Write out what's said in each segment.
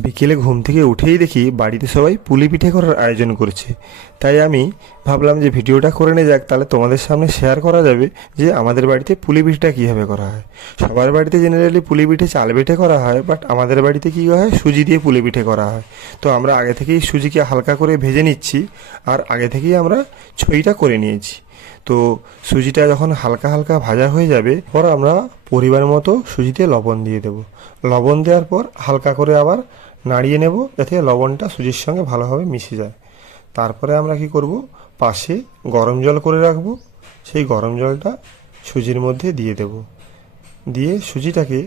বিকেলে ঘুম থেকে উঠেই দেখি বাড়িতে সবাই পুলি পিঠে করার আয়োজন করছে। তাই আমি ভাবলাম যে ভিডিওটা করে নিয়ে যাক, তাহলে তোমাদের সামনে শেয়ার করা যাবে যে আমাদের বাড়িতে পুলি পিঠেটা কীভাবে করা হয়। সবার বাড়িতে জেনারেলি পুলি পিঠে চাল পিঠে করা হয়, বাট আমাদের বাড়িতে কী হয়, সুজি দিয়ে পুলি পিঠে করা হয়। তো আমরা আগে থেকেই সুজিকে হালকা করে ভেজে নিচ্ছি, আর আগে থেকেই আমরা ছইটা করে নিয়েছি। তো সুজিটা যখন হালকা হালকা ভাজা হয়ে যাবে, পর আমরা পরিমাণ মতো সুজিতে লবণ দিয়ে দেব। লবণ দেওয়ার পর হালকা করে আবার নাড়িয়ে নেব, যাতে লবণটা সুজির সঙ্গে ভালোভাবে মিশে যায়। তারপরে আমরা কি করব, পাশে গরম জল করে রাখব। সেই গরম জলটা সুজির মধ্যে দিয়ে দেব, দিয়ে সুজিটাকে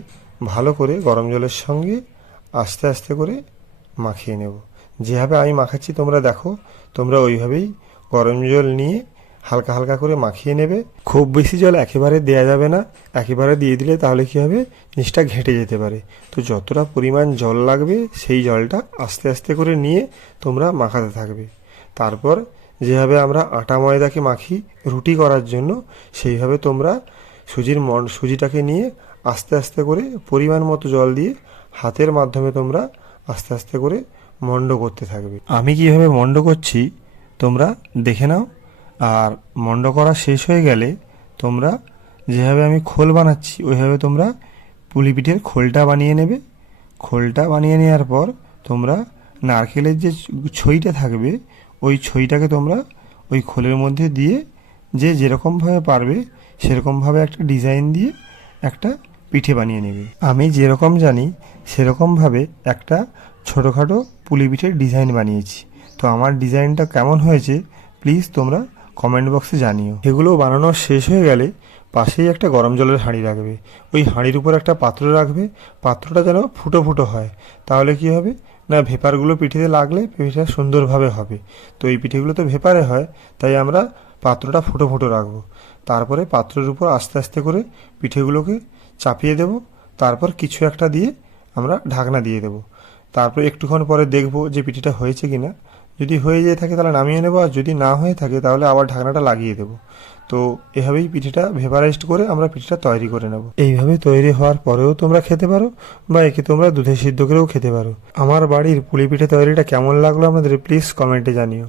ভালো করে গরম জলের সঙ্গে আস্তে আস্তে করে মাখিয়ে নেব। যেভাবে আমি মাখাচ্ছি তোমরা দেখো, তোমরা ওইভাবেই গরম জল নিয়ে হালকা হালকা করে মাখিয়ে নেবে। খুব বেশি জল একেবারে দেওয়া যাবে না, একেবারে দিয়ে দিলে তাহলে কী হবে, জিনিসটা ঘেঁটে যেতে পারে। তো যতটা পরিমাণ জল লাগবে সেই জলটা আস্তে আস্তে করে নিয়ে তোমরা মাখাতে থাকবে। তারপর যেভাবে আমরা আটা ময়দাকে মাখি রুটি করার জন্য, সেইভাবে তোমরা সুজিটাকে নিয়ে আস্তে আস্তে করে পরিমাণ মতো জল দিয়ে হাতের মাধ্যমে তোমরা আস্তে আস্তে করে মণ্ড করতে থাকবে। আমি কীভাবে মণ্ড করছি তোমরা দেখে নাও। আর মণ্ড করা শেষ হয়ে গেলে তোমরা যেভাবে আমি খোল বানাচ্ছি ওইভাবে তোমরা পুলি পিঠের খোলটা বানিয়ে নেবে। খোলটা বানিয়ে নেওয়ার পর তোমরা নারকেলের যে ছইটা থাকবে ওই ছইটাকে তোমরা ওই খোলের মধ্যে দিয়ে যে যেরকমভাবে পারবে সেরকমভাবে একটা ডিজাইন দিয়ে একটা পিঠে বানিয়ে নেবে। আমি যেরকম জানি সেরকমভাবে একটা ছোটোখাটো পুলি পিঠের ডিজাইন বানিয়েছি। তো আমার ডিজাইনটা কেমন হয়েছে প্লিজ তোমরা কমেন্ট বক্সে জানিও। এগুলো বানানো শেষ হয়ে গেলে পাশেই একটা গরম জলের হাঁড়ি রাখবে। ওই হাঁড়ির উপর একটা পাত্র রাখবে, পাত্রটা যেন ফুটো ফুটো হয়। তাহলে কি হবে না, ভেপারগুলো পিঠেতে লাগলে পিঠেটা সুন্দরভাবে হবে। তো এই পিঠেগুলো তো ভেপারে হয়, তাই আমরা পাত্রটা ফুটো ফুটো রাখবো। তারপরে পাত্রের উপর আস্তে আস্তে করে পিঠেগুলোকে চাপিয়ে দেব। তারপর কিছু একটা দিয়ে আমরা ঢাকনা দিয়ে দেব। তারপর একটুক্ষণ পরে দেখব যে পিঠেটা হয়েছে কিনা। যদি হয়ে যেয়ে থাকে তাহলে নামিয়ে নেব, আর যদি না হয়ে থাকে তাহলে আবার ঢাকনাটা লাগিয়ে দেব। তো এভাবেই পিঠেটা ভেপারাইজড করে আমরা পিঠেটা তৈরি করে নেব। এইভাবে তৈরি হওয়ার পরেও তোমরা খেতে পারো, বা একে তোমরা দুধে সিদ্ধ করেও খেতে পারো। আমার বাড়ির পুলি পিঠে তৈরিটা কেমন লাগলো আমাদের প্লিজ কমেন্টে জানিও।